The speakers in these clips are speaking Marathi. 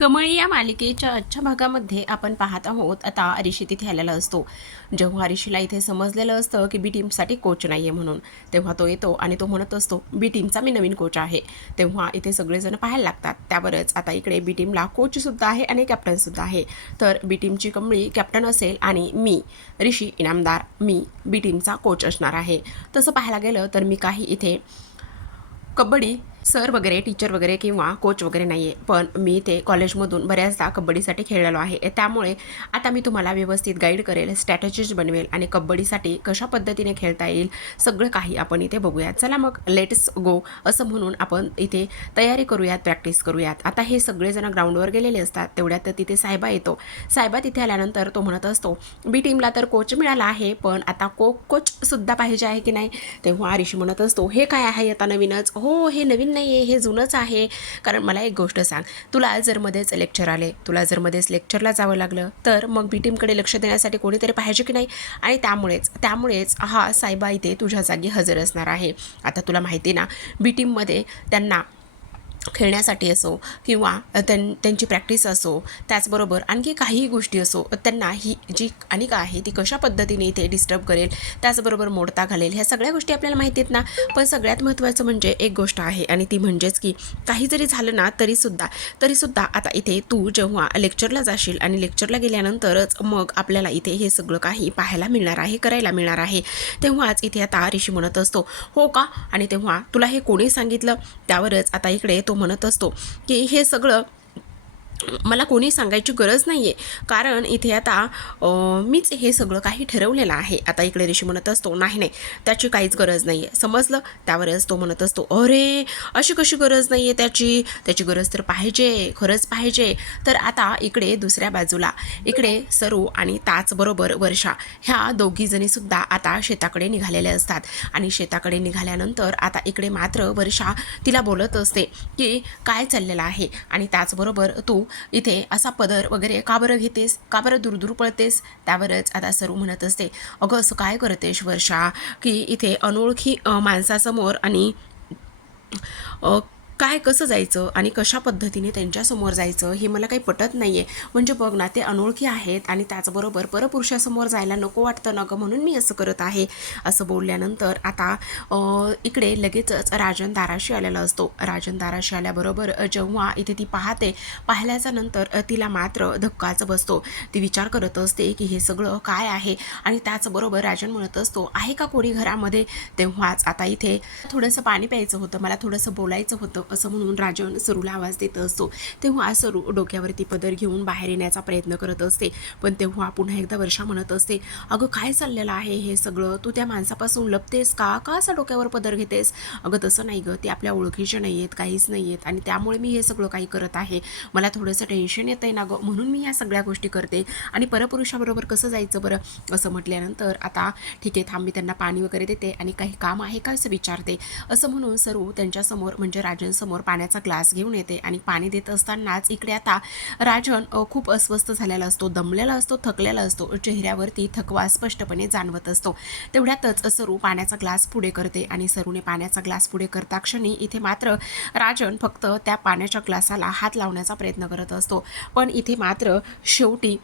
कमळी या मालिकेच्या आजच्या भागामध्ये आपण पाहत आहोत. आता ऋषी तिथे आलेला असतो. जेव्हा ऋषीला इथे समजलेलं असतं की बी टीमसाठी कोच नाही आहे म्हणून, तेव्हा तो येतो आणि तो म्हणत असतो बी टीमचा मी नवीन कोच आहे. तेव्हा इथे सगळेजण पाहायला लागतात. त्यावरच आता इकडे बी टीमला कोचसुद्धा आहे आणि कॅप्टनसुद्धा आहे. तर बी टीमची कमळी कॅप्टन असेल आणि मी ऋषी इनामदार, मी बी टीमचा कोच असणार आहे. तसं पाहायला गेलं तर मी काही इथे कबड्डी सर वगैरे टीचर वगैरे किंवा कोच वगैरे नाही आहे, पण मी ते कॉलेजमधून बऱ्याचदा कबड्डीसाठी खेळलेलो आहे. त्यामुळे आता मी तुम्हाला व्यवस्थित गाईड करेल, स्ट्रॅटेजीज बनवेल आणि कबड्डीसाठी कशा पद्धतीने खेळता येईल सगळं काही आपण इथे बघूयात. चला मग लेट्स गो असं म्हणून आपण इथे तयारी करूयात, प्रॅक्टिस करूयात. आता हे सगळेजण ग्राउंडवर गेलेले असतात. तेवढ्यात तिथे साहेबा येतो. साहेबा तिथे आल्यानंतर तो म्हणत असतो बी टीमला तर कोच मिळाला आहे, पण आता कोचसुद्धा पाहिजे आहे की नाही. तेव्हा ऋषी म्हणत असतो हे काय आहे आता नवीनच. हो, हे नवीन नाही आहे, हे जुनंच आहे. कारण मला एक गोष्ट सांग, तुला जर मध्येच लेक्चर आले, तुला जर मध्येच लेक्चरला जावं लागलं तर मग बी टीमकडे लक्ष देण्यासाठी कोणीतरी पाहिजे की नाही. आणि त्यामुळेच हा साहेबा इथे तुझ्या जागी हजर असणार आहे. आता तुला माहिती ना, बी टीममध्ये त्यांना खेळण्यासाठी असो किंवा त्यांची प्रॅक्टिस असो, त्याचबरोबर आणखी काहीही गोष्टी असो, त्यांना ही जी अनिका आहे ती कशा पद्धतीने इथे डिस्टर्ब करेल, त्याचबरोबर मोडता घालेल, ह्या सगळ्या गोष्टी आपल्याला माहिती आहेत ना. पण सगळ्यात महत्त्वाचं म्हणजे एक गोष्ट आहे आणि ती म्हणजेच की काही जरी झालं ना तरीसुद्धा आता इथे तू जेव्हा लेक्चरला जाशील आणि लेक्चरला गेल्यानंतरच मग आपल्याला इथे हे सगळं काही पाहायला मिळणार आहे, करायला मिळणार आहे. तेव्हाच इथे आता ऋषी म्हणत असतो हो का, आणि तेव्हा तुला हे कोणी सांगितलं. त्यावरच आता इकडे तो म्हणत असतो की हे सगळं मला कोणी सांगायची गरज नाही आहे, कारण इथे आता मीच हे सगळं काही ठरवलेलं आहे. आता इकडे ऋषी म्हणत असतो नाही, त्याची काहीच गरज नाही आहे, समजलं. त्यावरच तो म्हणत असतो अरे अशी कशी गरज नाही आहे, त्याची गरज तर पाहिजे, खरंच पाहिजे. तर आता इकडे दुसऱ्या बाजूला इकडे सरू आणि त्याचबरोबर वर्षा ह्या दोघीजणीसुद्धा आता शेताकडे निघालेल्या असतात. आणि शेताकडे निघाल्यानंतर आता इकडे मात्र वर्षा तिला बोलत असते की काय चाललेलं आहे आणि त्याचबरोबर तू इथे असा पदर वगैरे का बरं घेतेस, का बरं दूर पळतेस. त्यावरच आता सरू म्हणत असते अगं असं काय करतेस वर्षा, की इथे अनोळखी माणसासमोर आणि काय कसं जायचं आणि कशा पद्धतीने त्यांच्यासमोर जायचं हे मला काही पटत नाही आहे. म्हणजे बघ ना, ते अनोळखी आहेत आणि त्याचबरोबर परपुरुषासमोर जायला नको वाटतं ना गं, म्हणून मी असं करत आहे. असं बोलल्यानंतर आता इकडे लगेचच राजन दाराशी आलेला असतो. राजन दाराशी आल्याबरोबर जेव्हा इथे ती पाहिल्याच्या नंतर तिला मात्र धक्काच बसतो. ती विचार करत असते की हे सगळं काय आहे. आणि त्याचबरोबर राजन म्हणत असतो आहे का कोणी घरामध्ये. तेव्हाच आता इथे थोडंसं पाणी प्यायचं होतं, मला थोडंसं बोलायचं होतं असं म्हणून राजन सरूला आवाज देत असतो. तेव्हा सरू डोक्यावरती पदर घेऊन बाहेर येण्याचा प्रयत्न करत असते. पण तेव्हा पुन्हा एकदा वर्षा म्हणत असते अगं काय चाललेलं आहे हे सगळं, तू त्या माणसापासून लपतेस का असं डोक्यावर पदर घेतेस. अगं तसं नाही गं, ते आपल्या ओळखीचे नाही आहेत, काहीच नाही आहेत आणि त्यामुळे मी हे सगळं काही करत आहे. मला थोडंसं टेन्शन येतं आहे ना गं, म्हणून मी या सगळ्या गोष्टी करते. आणि परपुरुषाबरोबर कसं जायचं बरं. असं म्हटल्यानंतर आता ठीक आहे थांब, मी त्यांना पाणी वगैरे देते आणि काही काम आहे का असं विचारते. असं म्हणून सरू त्यांच्यासमोर म्हणजे राजनसमोर पाण्याचा ग्लास घेऊन येते आणि पाणी देत असतानाच इकडे आता राजन खूप अस्वस्थ झालेला असतो, दमलेला असतो, थकलेला असतो. चेहऱ्यावरती थकवा स्पष्टपणे जाणवत असतो. तेवढ्यातच सरू पाण्याचा ग्लास पुढे करते आणि सरूने पाण्याचा ग्लास पुढे करता क्षणी इथे मात्र राजन फक्त त्या पाण्याच्या ग्लासाला हात लावण्याचा प्रयत्न करत असतो. पण इथे मात्र शेवटी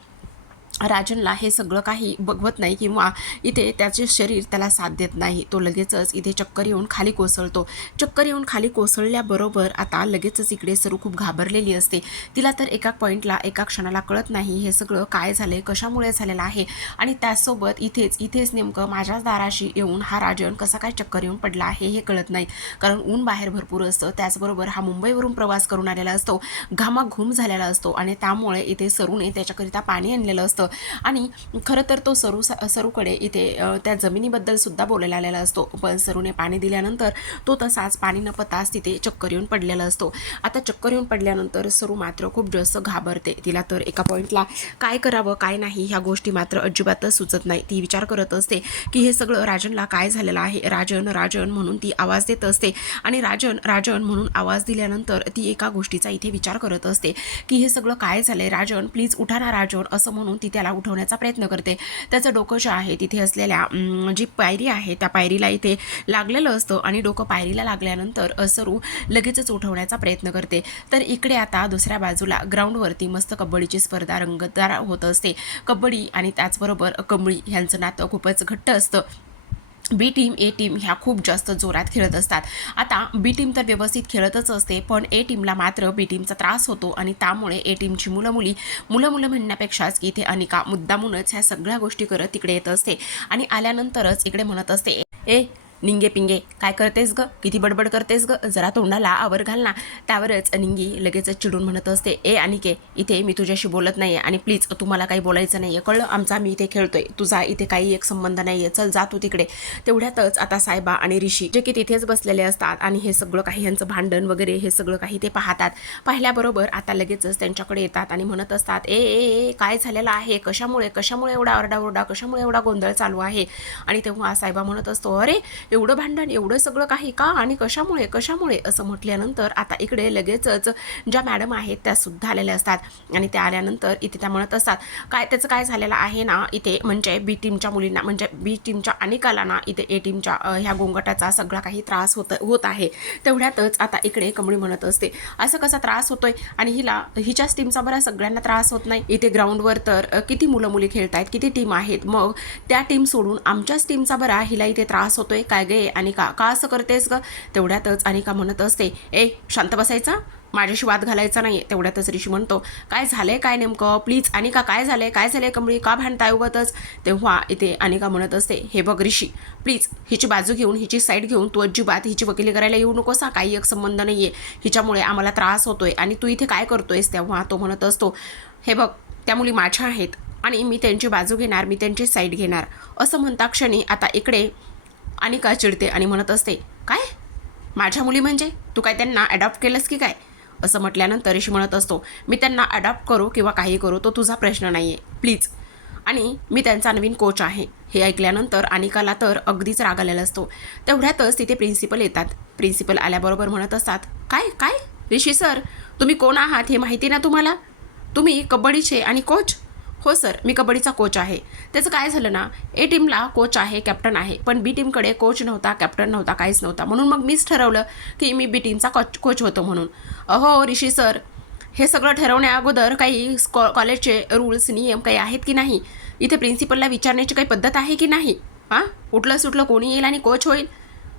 राजनला हे सगळं काही बघवत नाही किंवा इथे त्याचे शरीर त्याला साथ देत नाही. तो लगेचच इथे चक्कर येऊन खाली कोसळतो. चक्कर येऊन खाली कोसळल्याबरोबर आता लगेचच इकडे सरू खूप घाबरलेली असते. तिला तर एका पॉईंटला एका क्षणाला कळत नाही हे सगळं काय झालंय, कशामुळे झालेलं आहे. आणि त्याचसोबत इथेच नेमकं माझ्याच दाराशी येऊन हा राजन कसा काय चक्कर येऊन पडला आहे हे कळत नाही. कारण ऊन बाहेर भरपूर असतं, त्याचबरोबर हा मुंबईवरून प्रवास करून आलेला असतो, घामाघूम झालेला असतो आणि त्यामुळे इथे सरूने त्याच्याकरिता पाणी आणलेलं असतं. आणि खरं तर तो सरूकडे इथे त्या जमिनीबद्दल सुद्धा बोलायला आलेला असतो. पण सरूने पाणी दिल्यानंतर तो तसाच पाणी न पताच तिथे चक्कर येऊन पडलेला असतो. आता चक्कर येऊन पडल्यानंतर सरू मात्र खूप जास्त घाबरते. तिला तर एका पॉईंटला काय करावं काय नाही ह्या गोष्टी मात्र अजिबातच सुचत नाही. ती विचार करत असते की हे सगळं राजनला काय झालेलं आहे. राजन म्हणून ती आवाज देत असते आणि राजन म्हणून आवाज दिल्यानंतर ती एका गोष्टीचा इथे विचार करत असते की हे सगळं काय झालंय. राजन प्लीज उठा ना राजन, असं म्हणून ती त्याला उठवण्याचा प्रयत्न करते. त्याचं डोकं जे आहे तिथे असलेल्या जी पायरी आहे त्या पायरीला इथे लागलेलं असतं आणि डोकं पायरीला लागल्यानंतर सरू लगेचच उठवण्याचा प्रयत्न करते. तर इकडे आता दुसऱ्या बाजूला ग्राउंडवरती मस्त कबड्डीची स्पर्धा रंगतदार होत असते. कबड्डी आणि त्याचबरोबर कमळी ह्यांचं नातं खूपच घट्ट असतं. बी टीम ए टीम ह्या खूप जास्त जोरात खेळत असतात. आता बी टीम तर व्यवस्थित खेळतच असते, पण ए टीमला मात्र बी टीमचा त्रास होतो आणि त्यामुळे ए टीमची मुलं मुलं म्हणण्यापेक्षाच इथे अनिका मुद्दामूनच ह्या सगळ्या गोष्टी करत तिकडे येत असते आणि आल्यानंतरच इकडे म्हणत असते, ए निंगे पिंगे काय करतेस ग, किती बडबड करतेस ग, जरा तोंडाला आवर घाल ना. त्यावरच निंगी लगेचच चिडून म्हणत असते, ए अनिके इथे मी तुझ्याशी बोलत नाहीये आणि प्लीज तुम्हाला काही बोलायचं नाहीये, कळलं, आमचा मी इथे खेळतोय, तुझा इथे काही एक संबंध नाहीये, चल जा तू तिकडे. तेवढ्यातच आता सायबा आणि ऋषी जे की तिथेच बसलेले असतात आणि हे सगळं काही यांचं भांडण वगैरे हे सगळं काही ते पाहतात. पाहिल्याबरोबर आता लगेचच त्यांच्याकडे येतात आणि म्हणत असतात, ए ए ए काय झालेलं आहे, कशामुळे एवढा आरडाओरडा, कशामुळे एवढा गोंधळ चालू आहे. आणि तेव्हा सायबा म्हणत असतो, अरे एवढं भांडण, एवढं सगळं काही का आणि कशामुळे असं म्हटल्यानंतर आता इकडे लगेचच ज्या मॅडम आहेत त्या सुद्धा आलेल्या असतात आणि त्या आल्यानंतर इथे त्या म्हणत असतात, त्याचं काय झालेलं आहे ना इथे, म्हणजे बी टीमच्या मुलींना, म्हणजे बी टीमच्या अनिकाला ना इथे ए टीमच्या ह्या गोंगाटाचा सगळा काही त्रास होत आहे. तेवढ्यातच आता इकडे कमळी म्हणत असते, असं कसा त्रास होतोय आणि हिच्याच टीमचा बरा सगळ्यांना त्रास होत नाही, इथे ग्राउंडवर तर किती मुली खेळतायत, किती टीम आहेत, मग त्या टीम सोडून आमच्याच टीमचा बरा हिला इथे त्रास होतोय काय गे अनिका, का असं करतेस ग. तेवढ्यातच अनिका म्हणत असते, ए शांत बसायचा, माझ्याशी वाद घालायचा नाही. तेवढ्यातच ऋषी म्हणतो, काय झालंय काय नेमकं, प्लीज अनिका काय झालंय कमळी, का भांडताय उगाचच. तेव्हा इथे अनिका म्हणत असते, हे बघ ऋषी प्लीज हिची बाजू घेऊन, हिची साईड घेऊन तू अजिबात हिची वकिली करायला येऊ नकोस, काही एक संबंध नाहीये, हिच्यामुळे आम्हाला त्रास होतोय आणि तू इथे काय करतोयस. तेव्हा तो म्हणत असतो, हे बघ त्या मुली माझ्या आहेत आणि मी त्यांची बाजू घेणार, मी त्यांची साईड घेणार. असं म्हणता क्षणी आता इकडे अनिका चिडते आणि म्हणत असते, काय माझ्या मुली म्हणजे तू काय त्यांना अडॉप्ट केलंस की काय. असं म्हटल्यानंतर ऋषी म्हणत असतो, मी त्यांना अडॉप्ट करू किंवा काही करू तो तुझा प्रश्न नाही आहे प्लीज, आणि मी त्यांचा नवीन कोच आहे. हे ऐकल्यानंतर अनिकाला तर अगदीच राग आलेला असतो. तेवढ्यातच तिथे प्रिन्सिपल येतात. प्रिन्सिपल आल्याबरोबर म्हणत असतात, काय ऋषी सर तुम्ही कोण आहात हे माहिती ना तुम्हाला, तुम्ही कबड्डीचे आणि कोच. हो सर मी कबड्डीचा कोच आहे. त्याचं काय झालं ना, ए टीमला कोच आहे, कॅप्टन आहे, पण बी टीमकडे कोच नव्हता, कॅप्टन नव्हता, काहीच नव्हता, म्हणून मग मीच ठरवलं की मी बी टीमचा कोच होतो म्हणून. अहो ऋषी सर हे सगळं ठरवण्या अगोदर काही कॉलेजचे रूल्स नियम काही आहेत की नाही, इथे प्रिन्सिपलला विचारण्याची काही पद्धत आहे की नाही. हां उठलं सुटलं कोणी येईल आणि कोच होईल.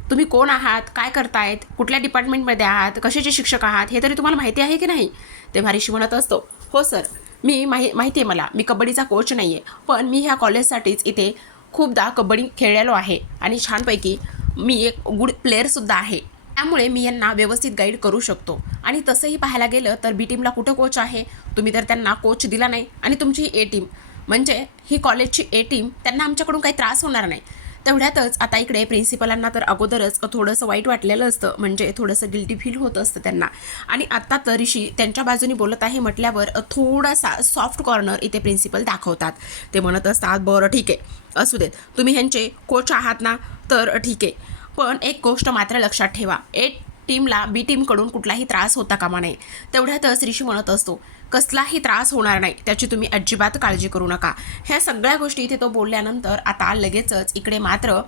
तुम्ही कोण आहात, काय करतायत, कुठल्या डिपार्टमेंटमध्ये आहात, कशाचे शिक्षक आहात हे तरी तुम्हाला माहिती आहे की नाही. तेव्हा ऋषी म्हणत असतो, हो सर मी माहिती आहे मला, मी कबड्डीचा कोच नाही आहे, पण मी ह्या कॉलेजसाठीच इथे खूपदा कबड्डी खेळलेलो आहे आणि छानपैकी मी एक गुड प्लेअरसुद्धा आहे, त्यामुळे मी यांना व्यवस्थित गाईड करू शकतो. आणि तसंही पाहायला गेलं तर बी टीमला कुठं कोच आहे, तुम्ही तर त्यांना कोच दिला नाही, आणि तुमची ए टीम म्हणजे ही कॉलेजची ए टीम त्यांना आमच्याकडून काही त्रास होणार नाही. तेवढ्यातच आता इकडे प्रिन्सिपलांना तर अगोदरच थोडंसं वाईट वाटलेलं असतं, म्हणजे थोडंसं गिल्टी फील होत असतं त्यांना, आणि आत्ता तर ऋषी त्यांच्या बाजूने बोलत आहे म्हटल्यावर थोडासा सॉफ्ट कॉर्नर इथे प्रिन्सिपल दाखवतात. ते म्हणत असतात, बरं ठीक आहे असू देत, तुम्ही ह्यांचे कोच आहात ना तर ठीक आहे, पण एक गोष्ट मात्र लक्षात ठेवा, ए टीमला बी टीमकडून कुठलाही त्रास होता कामा नये. तेवढ्यातच ऋषी म्हणत असतो, कसलाही त्रास होणार नाही त्याची तुम्ही अजिबात काळजी करू नका. ह्या सगळ्या गोष्टी इथे तो बोलल्यानंतर आता लगेचच इकडे मात्र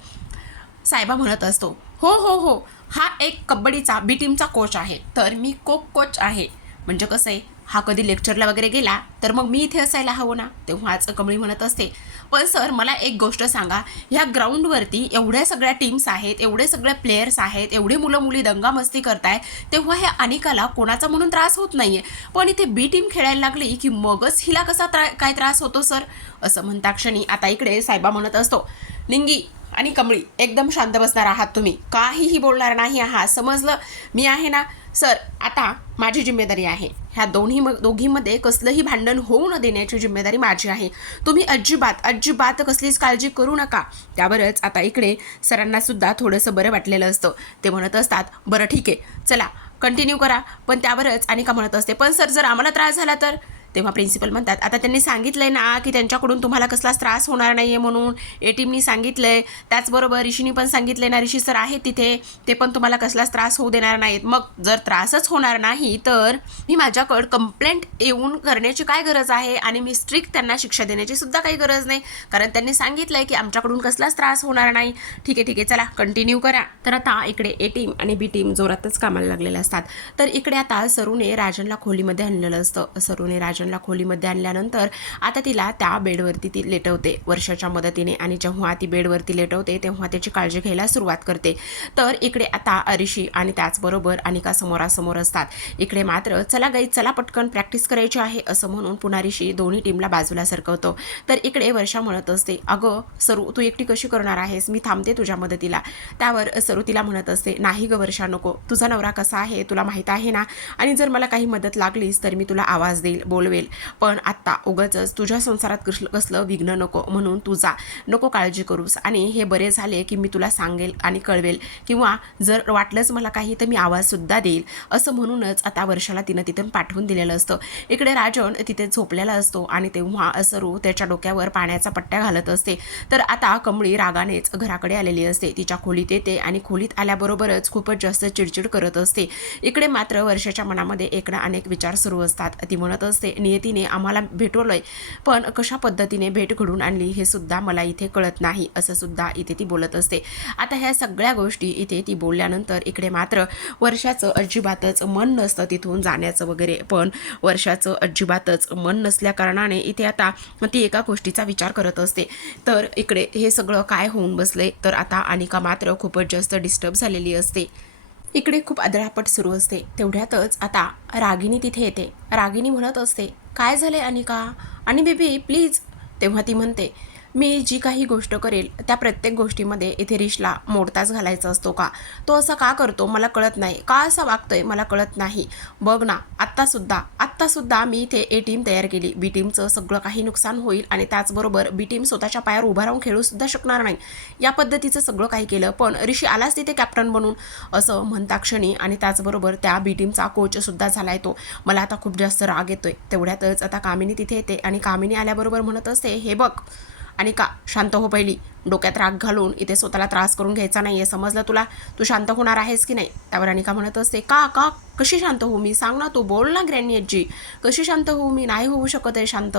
सायबा म्हणत असतो, हो हा एक कबड्डीचा बी टीमचा कोच आहे, तर मी कोच आहे, म्हणजे कसं आहे हा कधी लेक्चरला वगैरे गेला तर मग मी इथे असायला हवं ना. तेव्हाच कमळी म्हणत असते, पण सर मला एक गोष्ट सांगा, ह्या ग्राउंडवरती एवढ्या सगळ्या टीम्स आहेत, एवढे सगळे प्लेयर्स आहेत, एवढे मुली दंगामस्ती करताय, तेव्हा ह्या अनिकाला कोणाचा म्हणून त्रास होत नाहीये, पण इथे बी टीम खेळायला लागली की मगच हिला कसा काय त्रास होतो सर. असं म्हणता क्षणी आता इकडे सायबा म्हणत असतो, निंगी आणि कमळी एकदम शांत बसणार आहात तुम्ही, काहीही बोलणार नाही आहात, समजलं, मी आहे ना सर. आता माझी जिम्मेदारी आहे, ह्या दोघीमध्ये कसलंही भांडण होऊ न देण्याची जिम्मेदारी माझी आहे, तुम्ही अजिबात कसलीच काळजी करू नका. त्यावरच आता इकडे सरांना सुद्धा थोडंसं बरं वाटलेलं असतं. ते म्हणत असतात, बरं ठीक आहे चला कंटिन्यू करा. पण त्यावरच अनिका म्हणत असते, पण सर जर आम्हाला त्रास झाला तर. तेव्हा प्रिन्सिपल म्हणतात, आता त्यांनी सांगितलंय ना की त्यांच्याकडून तुम्हाला कसलाच त्रास होणार नाहीये म्हणून, टीमनी सांगितलंय, त्याचबरोबर ऋषीनी पण सांगितलंय ना, ऋषी सर आहे तिथे, ते पण तुम्हाला कसलाच त्रास होऊ देणार नाहीत. मग जर त्रासच होणार नाही तर मी माझ्याकडं कंप्लेंट येऊन करण्याची काय गरज आहे, आणि मी स्ट्रिक्ट त्यांना शिक्षा देण्याची सुद्धा काही गरज नाही, कारण त्यांनी सांगितलंय की आमच्याकडून कसलाच त्रास होणार नाही. ठीक आहे, चला कंटिन्यू करा. तर आता इकडे ए टीम आणि बी टीम जोरातच कामाला लागलेल्या असतात. तर इकडे आता सरूने राजनला खोलीमध्ये आणलेलं असतं. सरूने राजनला खोलीमध्ये आणल्यानंतर आता तिला त्या बेडवरती ती लेटवते वर्षाच्या मदतीने, आणि जेव्हा ती बेडवरती लेटवते तेव्हा त्याची काळजी घ्यायला सुरुवात करते. तर इकडे आता ऋषी आणि त्याचबरोबर अनिका समोरासमोर असतात. इकडे मात्र चला गाई चला पटकन प्रॅक्टिस करायची आहे असं म्हणून पुन्हा ऋषी दोन्ही टीमला बाजूला सरकवतो. तर इकडे वर्षा म्हणत असते, अगं सरू तू एकटी कशी करणार आहेस, मी थांबते तुझ्या मदतीला. त्यावर सरू तिला म्हणत असते, नाही ग वर्षा नको, तुझा नवरा कसा आहे तुला माहीत आहे ना, आणि जर मला काही मदत लागलीस तर मी तुला आवाज देईल, बोलवेल, पण आत्ता उगाचच तुझ्या संसारात कसलं विघ्न नको, म्हणून तू जा, नको काळजी करूस, आणि हे बरे झाले की मी तुला सांगेल आणि कळवेल, किंवा जर वाटलंच मला काही तर मी आवाजसुद्धा देईल, असं म्हणूनच आता वर्षाला तिनं तिथून पाठवून दिलेलं असतं. इकडे राजन तिथे झोपलेला असतो आणि तेव्हा सरू त्याच्या डोक्यावर पाण्याचा पट्ट्या घालत असते. तर आता कमळी रागानेच घराकडे आलेली असते. तिच्या खोलीत येते आणि खोलीत आल्याबरोबरच खूपच जास्त चिडचिड करत असते. इकडे मात्र वर्षाच्या मनामध्ये एक ना अनेक विचार सुरू असतात. ती म्हणत असते, नियतीने आम्हाला भेटवलंय, पण कशा पद्धतीने भेट घडून आणली हे सुद्धा मला इथे कळत नाही, असं सुद्धा इथे ती बोलत असते. आता ह्या सगळ्या गोष्टी इथे ती बोलल्यानंतर इकडे मात्र वर्षाचं अजिबातच मन नसतं तिथून जाण्याचं वगैरे, पण वर्षाचं अजिबातच मन नसल्या कारणाने इथे आता ती एका गोष्टीचा विचार करत असते. तर इकडे हे सगळं काय होऊन बसले, तर आता अनिका मात्र खूपच जास्त डिस्टर्ब झालेली असते. इकडे खूप आदळापट सुरू असते. तेवढ्यातच आता रागिनी तिथे येते. रागिनी म्हणत असते, काय झाले अनिका, आणि बेबी प्लीज. तेव्हा ती म्हणते, मी जी काही गोष्ट करेल त्या प्रत्येक गोष्टीमध्ये इथे रिशला मोडताच घालायचा असतो का, तो असं का करतो मला कळत नाही, का असं वागतोय मला कळत नाही. बघ ना आत्तासुद्धा मी इथे ए टीम तयार केली, बी टीमचं सगळं काही नुकसान होईल, आणि त्याचबरोबर बी टीम स्वतःच्या पायावर उभा राहून खेळूसुद्धा शकणार नाही, या पद्धतीचं सगळं काही केलं, पण ऋषी आलाच तिथे कॅप्टन बनून, असं म्हणता क्षणी, आणि त्याचबरोबर त्या बी टीमचा कोचसुद्धा झालाय तो, मला आता खूप जास्त राग येतोय. तेवढ्यातच आता कामिनी तिथे येते आणि कामिनी आल्याबरोबर म्हणत असते, हे बघ आणि का शांत हो, पहिली डोक्यात राग घालून इथे स्वतःला त्रास करून घ्यायचा नाही आहे, समजलं तुला, तू शांत होणार आहेस की नाही. त्यावर अनिका म्हणत असते, का कशी शांत होऊ मी, सांग ना तू, बोल ना ग्रॅनी आजी, कशी शांत होऊ मी, नाही होऊ शकत आहे शांत,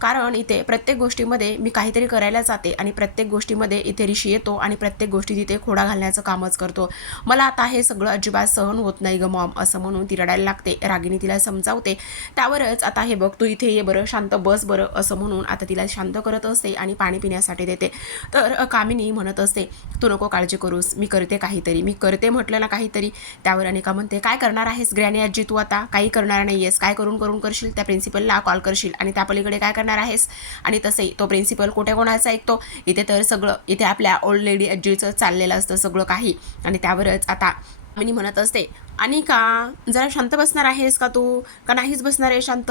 कारण इथे प्रत्येक गोष्टीमध्ये मी काहीतरी करायला जाते आणि प्रत्येक गोष्टीमध्ये इथे ऋषी येतो आणि प्रत्येक गोष्टी तिथे खोडा घालण्याचं कामच करतो, मला आता हे सगळं अजिबात सहन होत नाही ग मॉम, असं म्हणून ती रडायला लागते. रागिनी तिला समजावते. त्यावरच आता हे बघ तू इथे ये बरं, शांत बस बरं, असं म्हणून आता तिला शांत करत असते आणि पाणी पिण्यासाठी देते. तर कामिनी म्हणत असते, तू नको काळजी करूस, मी करते काहीतरी, मी करते म्हटलं ना काहीतरी. त्यावर अनिका म्हणते, काय करणार आहेस ग्रॅनी आजी तू, आता काही करणार नाही आहेस, काय करून करशील, त्या प्रिन्सिपलला कॉल करशील आणि त्या पलीकडे काय करणार आहेस. आणि तसंही तो प्रिन्सिपल कुठे कोणाचं ऐकतो, इथे तर सगळं इथे आपल्या ओल्ड लेडी आजीचं चाललेलं असतं सगळं काही. आणि त्यावरच आता कामिनी म्हणत असते, आणि का जरा शांत बसणार आहेस का तू, का नाहीच बसणार आहे शांत.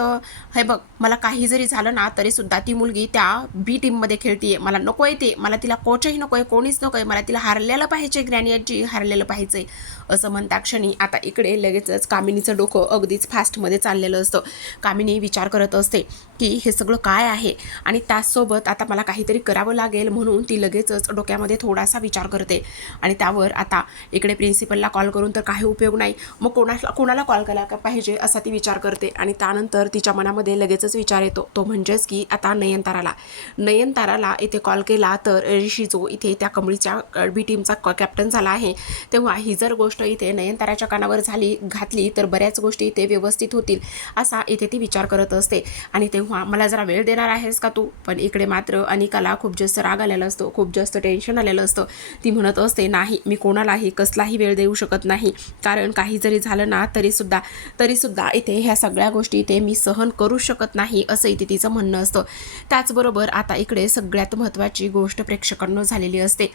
हे बघ मला काही जरी झालं ना तरीसुद्धा ती मुलगी त्या बी टीममध्ये खेळतीये, मला नको आहे ते, मला तिला कोचही नको आहे, कोणीच नको आहे, मला तिला हारलेलं पाहिजे, ग्रॅनी आजी हारलेलं पाहिजे, असं म्हणता क्षणी आता इकडे लगेचच कामिनीचं डोकं अगदीच फास्टमध्ये चाललेलं असतं. कामिनी विचार करत असते की हे सगळं काय आहे, आणि त्याचसोबत आता मला काहीतरी करावं लागेल, म्हणून ती लगेचच डोक्यामध्ये थोडासा विचार करते. आणि त्यावर आता इकडे प्रिन्सिपलला कॉल करून तर काही उपयोग नाही, मग कोणाला कॉल केला का पाहिजे असा ती विचार करते. आणि त्यानंतर तिच्या मनामध्ये लगेचच विचार येतो, तो म्हणजेच की आता नयनताराला इथे कॉल केला तर ऋषी जो इथे त्या कमळीच्या बी टीमचा कॅप्टन झाला आहे, तेव्हा ही जर गोष्ट इथे नयनताराच्या कानावर घातली तर बऱ्याच गोष्टी इथे व्यवस्थित होतील, असा इथे ती विचार करत असते. आणि तेव्हा मला जरा वेळ देणार आहेस का तू. पण इकडे मात्र अनिकाला खूप जास्त राग आलेला असतो, खूप जास्त टेन्शन आलेलं असतं. ती म्हणत असते, नाही मी कोणालाही कसलाही वेळ देऊ शकत नाही, कारण काही जरी झालं ना तरीसुद्धा इथे ह्या सगळ्या गोष्टी इथे मी सहन करू शकत नाही, असं इथे तिचं म्हणणं असतं. त्याचबरोबर आता इकडे सगळ्यात महत्त्वाची गोष्ट प्रेक्षकांना झालेली असते.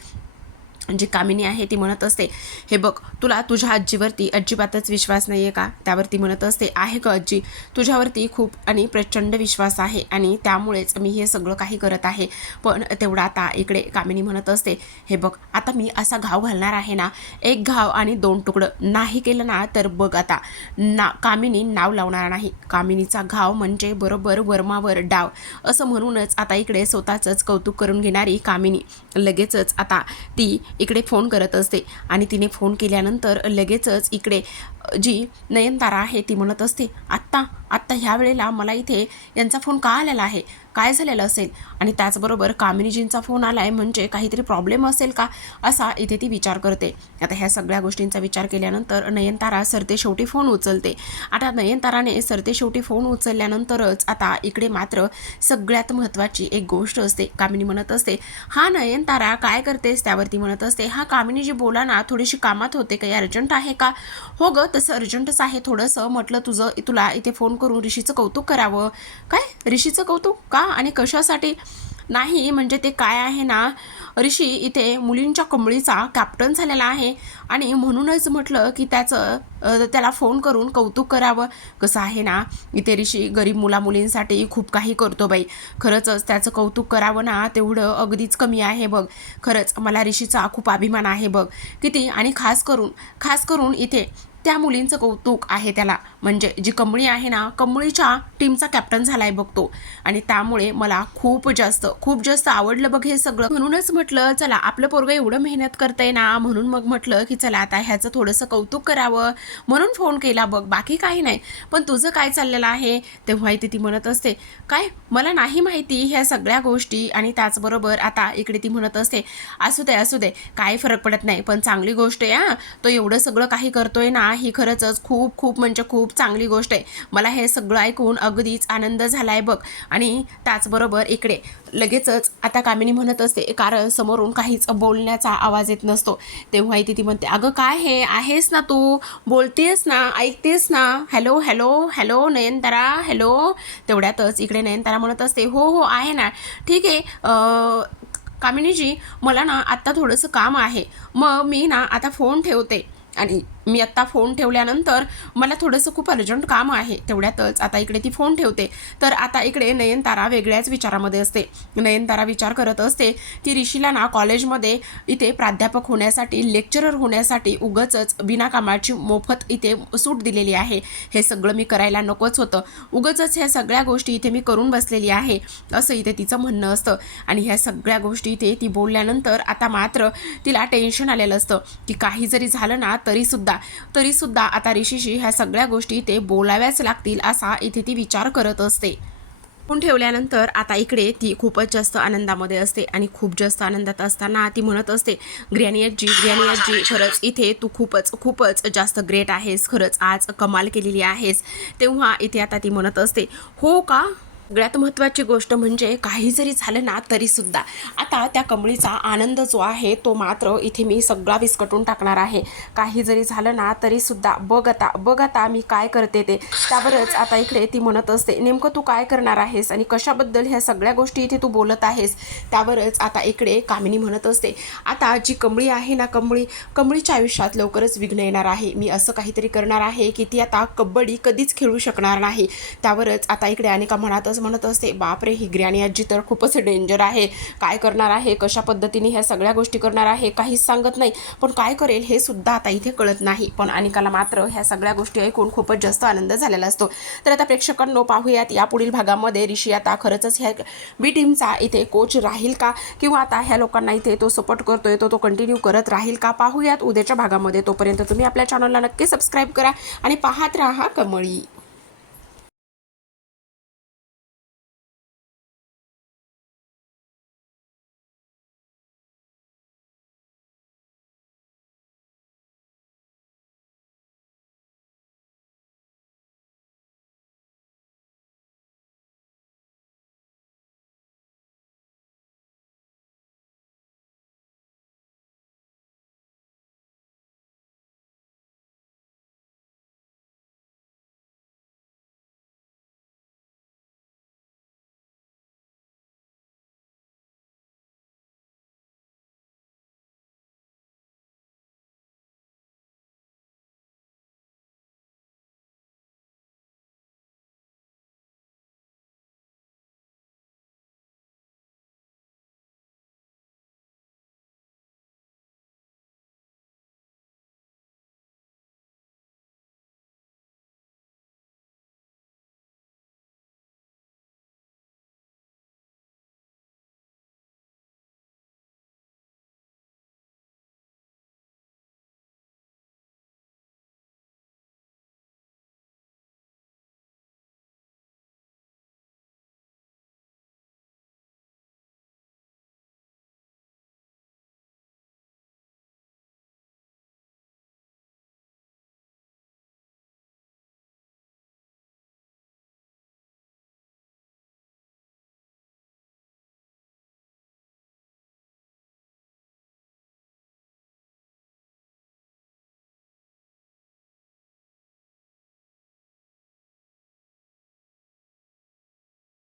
जी कामिनी आहे ती म्हणत असते, हे बघ, तुला तुझ्या आजीवरती अजिबातच विश्वास नाही आहे का? त्यावरती म्हणत असते, आहे का आजी, तुझ्यावरती खूप आणि प्रचंड विश्वास आहे आणि त्यामुळेच मी हे सगळं काही करत आहे. पण तेवढं आता इकडे कामिनी म्हणत असते, हे बघ, आता मी असा घाव घालणार आहे ना, एक घाव आणि 2 तुकडं नाही केलं ना तर बघ आता कामिनी नाव लावणार नाही. कामिनीचा घाव म्हणजे बरोबर वर्मावर डाव, असं म्हणूनच आता इकडे स्वतःचंच कौतुक करून घेणारी कामिनी लगेचच आता ती इकडे फोन करत असते आणि तिने फोन केल्यानंतर लगेचच इकडे जी नयनतारा आहे ती म्हणत असते, आत्ता ह्या वेळेला मला इथे यांचा फोन का आलेला आहे, काय झालेलं असेल? आणि त्याचबरोबर कामिनीजींचा फोन आला आहे म्हणजे काहीतरी प्रॉब्लेम असेल का, असा इथे ती विचार करते. आता ह्या सगळ्या गोष्टींचा विचार केल्यानंतर नयनतारा सरते शेवटी फोन उचलते. आता नयनताराने सरते शेवटी फोन उचलल्यानंतरच आता इकडे मात्र सगळ्यात महत्त्वाची एक गोष्ट असते. कामिनी म्हणत असते, हा नयनतारा काय करतेस? त्यावरती म्हणत असते, हा कामिनीजी बोला ना, थोडीशी कामात होते, काही अर्जंट आहे का? हो ग, तसं अर्जंटच आहे थोडंसं, म्हटलं तुला इथे फोन करून ऋषीचं कौतुक करावं. काय ऋषीचं कौतुक का आणि कशासाठी? नाही म्हणजे ते काय आहे ना, ऋषी इथे मुलींच्या कंबळीचा कॅप्टन झालेला आहे आणि म्हणूनच म्हटलं की त्याला फोन करून कौतुक करावं. कसं आहे ना, इथे ऋषी गरीब मुलींसाठी खूप काही करतो बाई. खरंच त्याचं कौतुक करावं ना, तेवढं अगदीच कमी आहे बघ. खरंच मला ऋषीचा खूप अभिमान आहे बघ किती. आणि खास करून इथे त्या मुलींचं कौतुक आहे त्याला, म्हणजे जी कंबळी आहे ना, कंबळीच्या टीमचा कॅप्टन झालाय बघतो. आणि त्यामुळे मला खूप जास्त आवडलं बघ हे सगळं. म्हणूनच म्हटलं चला, आपलं पोरगं एवढं मेहनत करतंय ना, म्हणून मग म्हटलं की चला आता ह्याचं थोडंसं कौतुक करावं म्हणून फोन केला बघ, बाकी काही नाही. पण तुझं काय चाललेलं आहे? तेव्हा इथे ती म्हणत असते, काय मला नाही माहिती ह्या सगळ्या गोष्टी. आणि त्याचबरोबर आता इकडे ती म्हणत असते, असू दे, काही फरक पडत नाही, पण चांगली गोष्ट आहे हा, तो एवढं सगळं काही करतोय ना, ही खरंच खूप म्हणजे खूप चांगली गोष्ट आहे. मला हे सगळं ऐकून अगदीच आनंद झालाय बघ. आणि त्याचबरोबर इकडे लगेचच आता कामिनी म्हणत असते, कारण समोरून काहीच बोलण्याचा आवाज येत नसतो. तेव्हा इथे ती म्हणते, अगं काय हे आहेस ना, तू बोलतेस ना, ऐकतेस ना, hello hello hello Nayantara, hello. तेवढ्यातच इकडे नयनतारा म्हणत असते, हो आहे ना, ठीक आहे कामिनीजी, मला ना आत्ता थोडंसं काम आहे, मग मी ना आता फोन ठेवते. आणि मी आत्ता फोन ठेवल्यानंतर मला थोडंसं खूप अर्जंट काम आहे. तेवढ्यातच आता इकडे ती फोन ठेवते. तर आता इकडे नयनतारा वेगळ्याच विचारामध्ये असते. नयनतारा विचार करत असते, ती ऋषीला ना कॉलेजमध्ये इथे प्राध्यापक होण्यासाठी, लेक्चरर होण्यासाठी उगाचच बिनाकामाची मोफत इथे सूट दिलेली आहे. हे सगळं मी करायला नकोच होतं, उगाचच ह्या सगळ्या गोष्टी इथे मी करून बसलेली आहे, असं इथे तिचं म्हणणं असतं. आणि ह्या सगळ्या गोष्टी इथे ती बोलल्यानंतर आता मात्र तिला टेन्शन आलेलं असतं की काही जरी झालं ना तरीसुद्धा आता ऋषीशी ह्या सगळ्या गोष्टी ते बोलाव्याच लागतील, असा इथे ती विचार करत असते. फोन ठेवल्यानंतर आता इकडे ती खूपच जास्त आनंदामध्ये असते. आणि खूप जास्त आनंदात असताना ती म्हणत असते, ग्रॅनी आजी खरंच इथे तू खूपच जास्त ग्रेट आहेस, खरंच आज कमाल केलेली आहेस. तेव्हा इथे आता ती म्हणत असते, हो का? सगळ्यात महत्त्वाची गोष्ट म्हणजे काही जरी झालं ना तरीसुद्धा आता त्या कमळीचा आनंद जो आहे तो मात्र इथे मी सगळा विस्कटून टाकणार आहे. काही जरी झालं ना तरीसुद्धा बघ आता मी काय करते ते. त्यावरच आता इकडे ती म्हणत असते, नेमकं तू काय करणार आहेस आणि कशाबद्दल ह्या सगळ्या गोष्टी इथे तू बोलत आहेस? त्यावरच आता इकडे कामिनी म्हणत असते, आता जी कमळी आहे ना, कमळीच्या आयुष्यात लवकरच विघ्न येणार आहे. मी असं काहीतरी करणार आहे की ती आता कबड्डी कधीच खेळू शकणार नाही. त्यावरच आता इकडे अनिका म्हणत असते, बापरे, ही ग्रॅनी आजी तर खूपच डेंजर आहे, काय करणार आहे, कशा पद्धतीने ह्या सगळ्या गोष्टी करणार आहे काहीच सांगत नाही, पण काय करेल हे सुद्धा आता इथे कळत नाही. पण अनिकाला मात्र ह्या सगळ्या गोष्टी ऐकून खूपच जास्त आनंद झालेला असतो. तर आता प्रेक्षकांनो, पाहूयात या पुढील भागामध्ये ऋषी आता खरंच ह्या बी टीमचा इथे कोच राहील का, किंवा आता ह्या लोकांना इथे तो सपोर्ट करतोय तो कंटिन्यू करत राहील का, पाहूयात उद्याच्या भागामध्ये. तोपर्यंत तुम्ही आपल्या चॅनलला नक्की सबस्क्राईब करा आणि पाहत राहा कमळी.